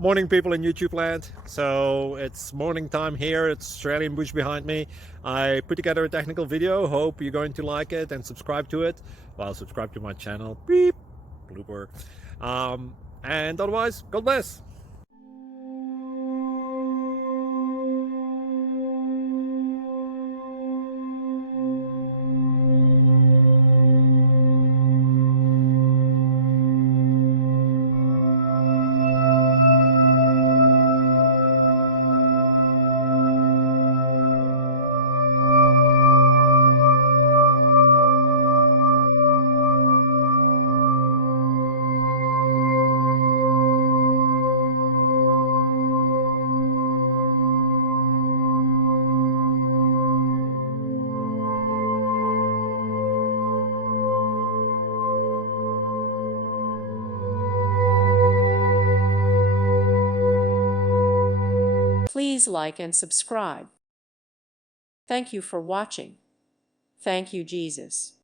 Morning, people in YouTube land. So it's morning time here. It's Australian bush behind me. I put together a technical video. Hope you're going to like it and subscribe to it. Well, subscribe to my channel. Beep. Blooper. And otherwise, God bless. Please like and subscribe. Thank you for watching. Thank you, Jesus.